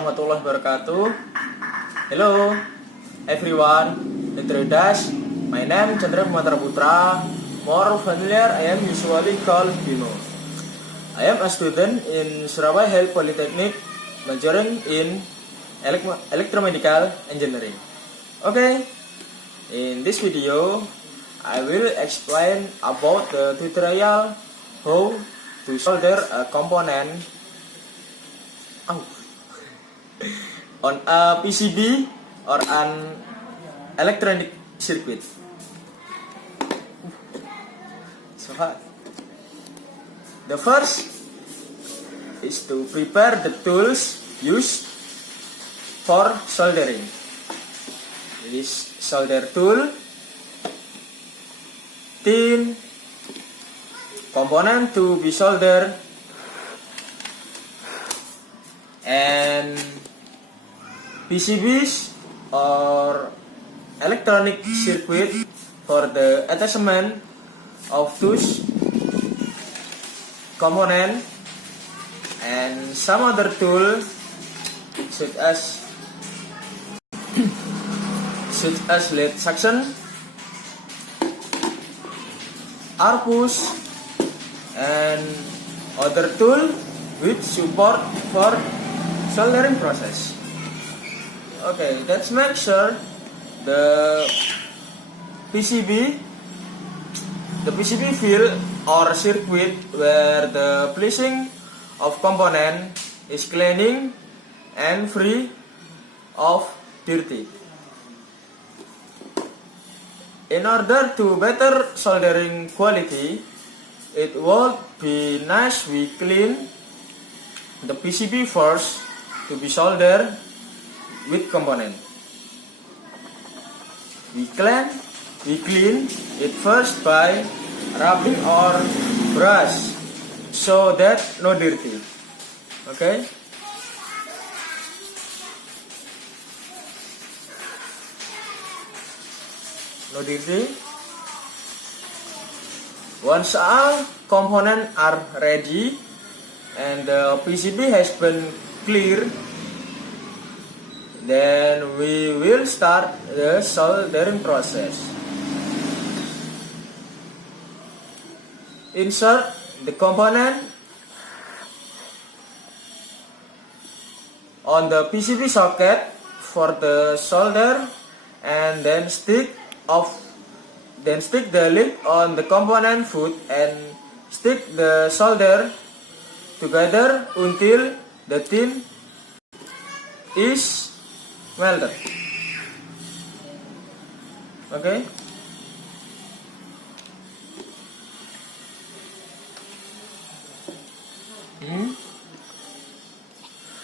warahmatullahi wabarakatuh. Hello everyone. Introduce. My name is Chandra Matra Putra. More familiar, I am usually called Bimo. I am a student in Surabaya Health Polytechnic, majoring in electromedical engineering. Okay, in this video, I will explain about the tutorial how to solder a component on a PCB or an electronic circuit. So hot. The first is to prepare the tools used for soldering. This solder tool, tin, component to be soldered, and PCBs or electronic circuit for the attachment of those component, and some other tool such as lead suction, arpus, and other tool with support for soldering process. Okay, let's make sure the PCB field or circuit where the placing of component is clean and free of dirty. In order to better soldering quality, it would be nice we clean the PCB first to be soldered with component. We clean it first by rubbing or brush so that no dirty. Okay? No dirty. Once all components are ready and the PCB has been cleared, then we will start the soldering process. Insert the component on the PCB socket for the solder, and then stick the lid on the component foot and stick the solder together until the tin is melted. Okay.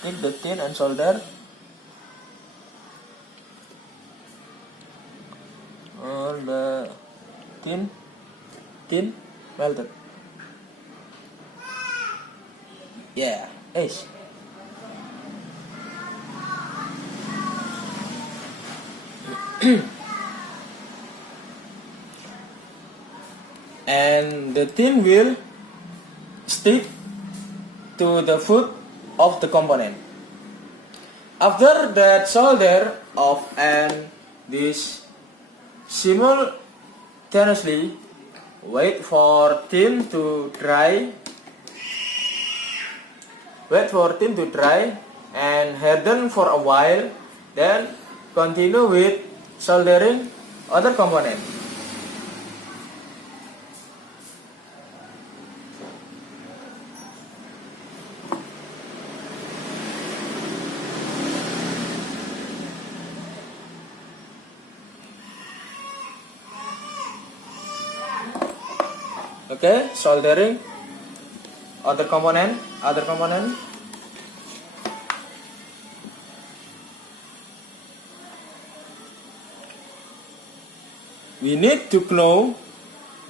Take the tin and solder on the tin melted. Yeah, ace. And the tin will stick to the foot of the component. After that solder off and this simultaneously wait for tin to dry and harden for a while, then continue with soldering other component. Okay, soldering other component. We need to know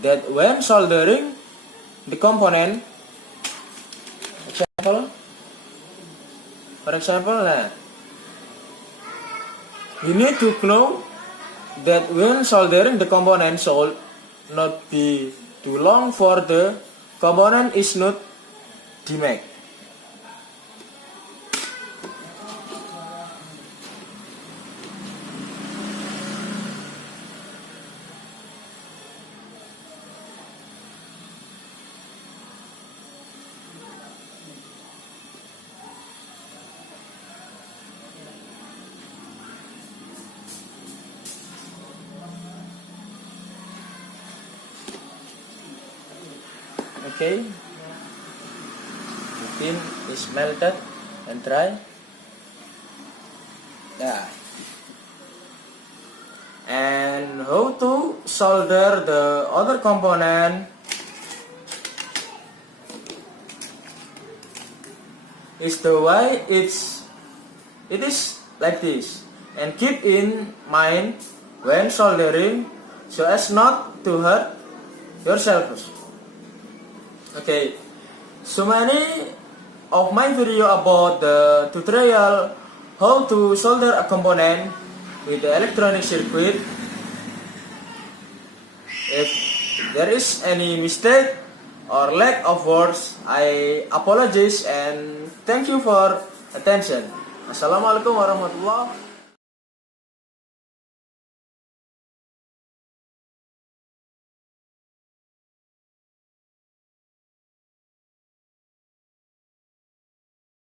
that when soldering the component, for example, we need to know that when soldering the component should not be too long for the component is not damaged. Okay, the tin is melted and dry. Yeah. And how to solder the other component is the way it is like this. And keep in mind when soldering so as not to hurt yourselves. Okay, so many of my video about the tutorial how to solder a component with the electronic circuit. If there is any mistake or lack of words, I apologize and thank you for attention. Assalamualaikum warahmatullahi